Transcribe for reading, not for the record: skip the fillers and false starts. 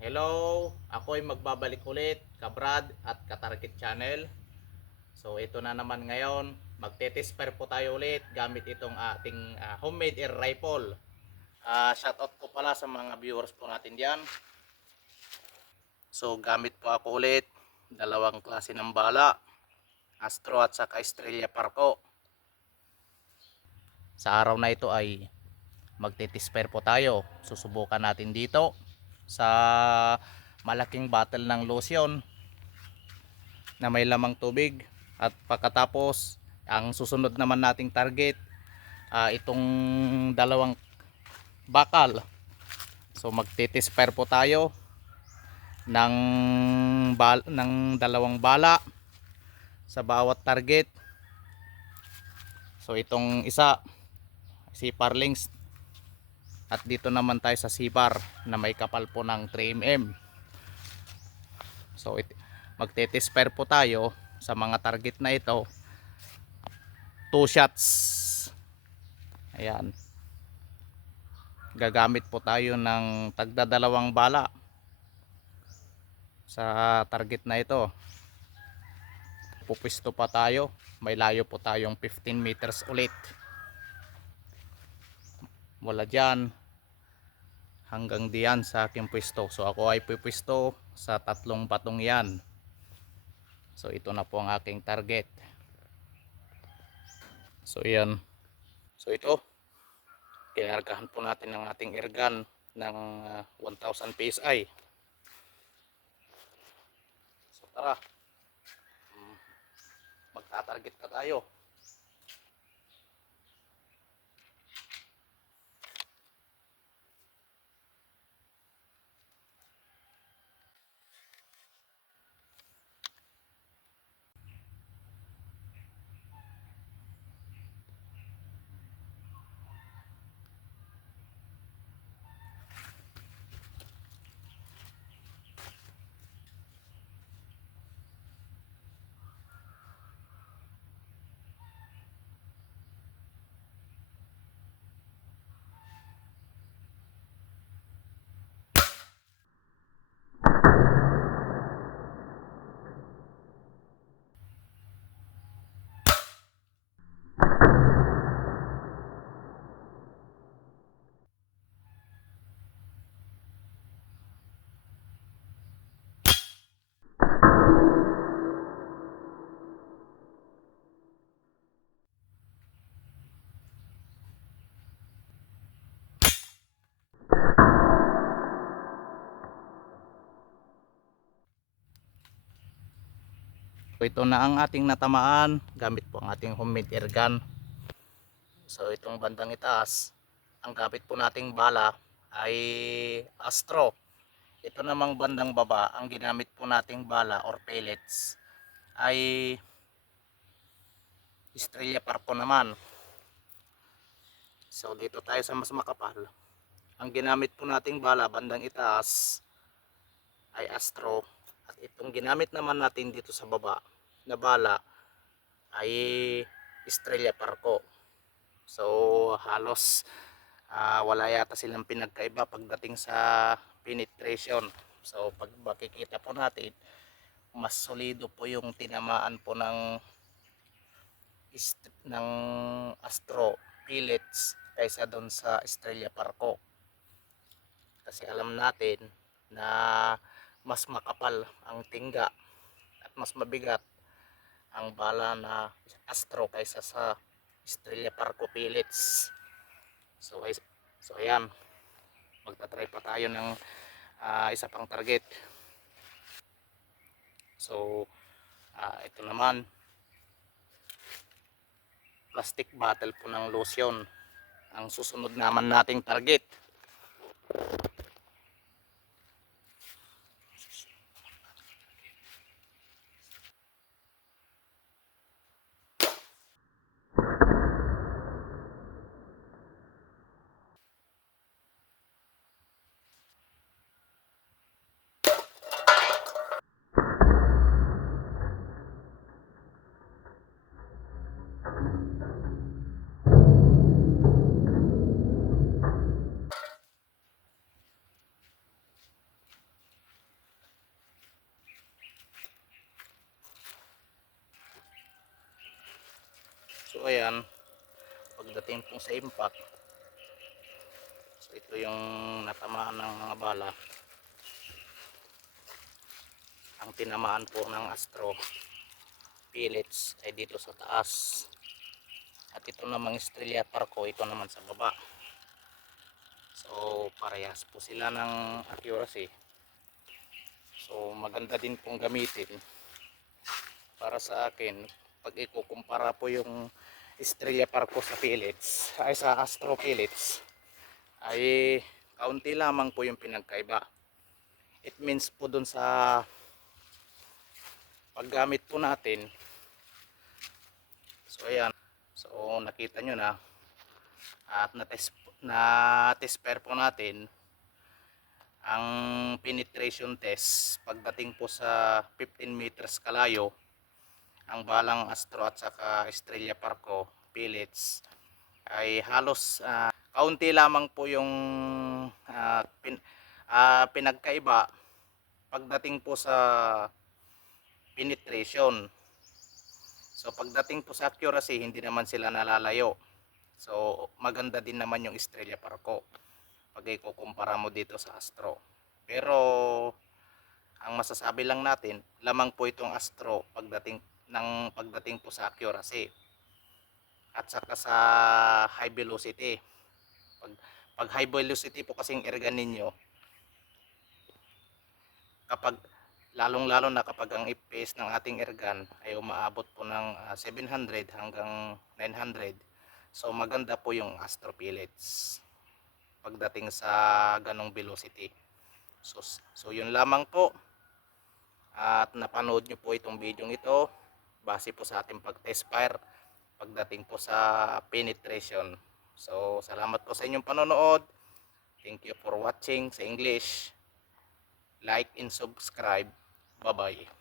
Hello, ako ay magbabalik ulit, Kabrad at Katarget Channel. So ito na naman ngayon, magte-test po tayo ulit gamit itong ating homemade air rifle. Shoutout po pala sa mga viewers po natin diyan. So gamit po ako ulit, dalawang klase ng bala, Astro at saka Estrella Parco. Sa araw na ito ay magte-test po tayo. Susubukan natin dito sa malaking bottle ng lotion na may lamang tubig, at pagkatapos ang susunod naman nating target itong dalawang bakal. So magte-test po tayo ng dalawang bala sa bawat target. So itong isa sipar links, at dito naman tayo sa sipar na may kapal po ng 3mm. So magte-test po tayo sa mga target na ito, 2 shots. Ayan, gagamit po tayo ng tagdadalawang bala sa target na ito. Pupwesto pa tayo, may layo po tayong 15 meters ulit mula dyan hanggang diyan sa aking pwesto. So ako ay pupwesto sa tatlong patong yan. So ito na po ang aking target. So yan, so ito kinargahan po natin ng ating airgun ng 1000 psi. So tara, magtatarget na tayo. So ito na ang ating natamaan gamit po ang ating homemade airgun. So itong bandang itaas, ang gamit po nating bala ay Astro. Ito namang bandang baba, ang ginamit po nating bala or pellets ay Estrella Parco naman. So dito tayo sa mas makapal, ang ginamit po nating bala bandang itaas ay Astro, at itong ginamit naman natin dito sa baba na bala ay Estrella Parco. So halos wala yata silang pinagkaiba pagdating sa penetration. So pag makikita po natin, mas solido po yung tinamaan po ng Astro pellets kaysa doon sa Estrella Parco. Kasi alam natin na mas makapal ang tingga at mas mabigat ang bala na Astro kaysa sa Estrella Parco pellets. So ayan, magta-try pa tayo ng isa pang target. So ito naman, plastic bottle po ng lotion ang susunod naman nating target. So ayan, pagdating po sa impact, so ito yung natamaan ng mga bala. Ang tinamaan po ng Astro pellets ay dito sa taas, at ito namang Estrella Parco, ito naman sa baba. So parehas po sila ng accuracy. So maganda din pong gamitin para sa akin pag ikukumpara po yung Estrella Parco sa pellets ay sa Astro pellets, ay kaunti lamang po yung pinagkaiba. It means po dun sa paggamit po natin. So ayan, so nakita nyo na, at na-test pair po natin ang penetration test pagdating po sa 15 meters kalayo. Ang balang Astro at saka Estrella Parco pellets ay halos kaunti lamang po yung pinagkaiba pagdating po sa penetration. So pagdating po sa accuracy, hindi naman sila nalalayo. So maganda din naman yung Estrella Parco pag ikukumpara mo dito sa Astro. Pero ang masasabi lang natin, lamang po itong Astro pagdating po sa accuracy at saka sa high velocity. Pag high velocity po kasing airgun ninyo, kapag lalong-lalo na kapag ang FPS ng ating airgun ay umaabot po ng 700 hanggang 900, so maganda po yung Astro pellets pagdating sa ganong velocity. So yun lamang po, at napanood nyo po itong video ito base po sa ating pag-test fire pagdating po sa penetration. So salamat po sa inyong panonood. Thank you for watching sa English. Like and subscribe. Bye bye.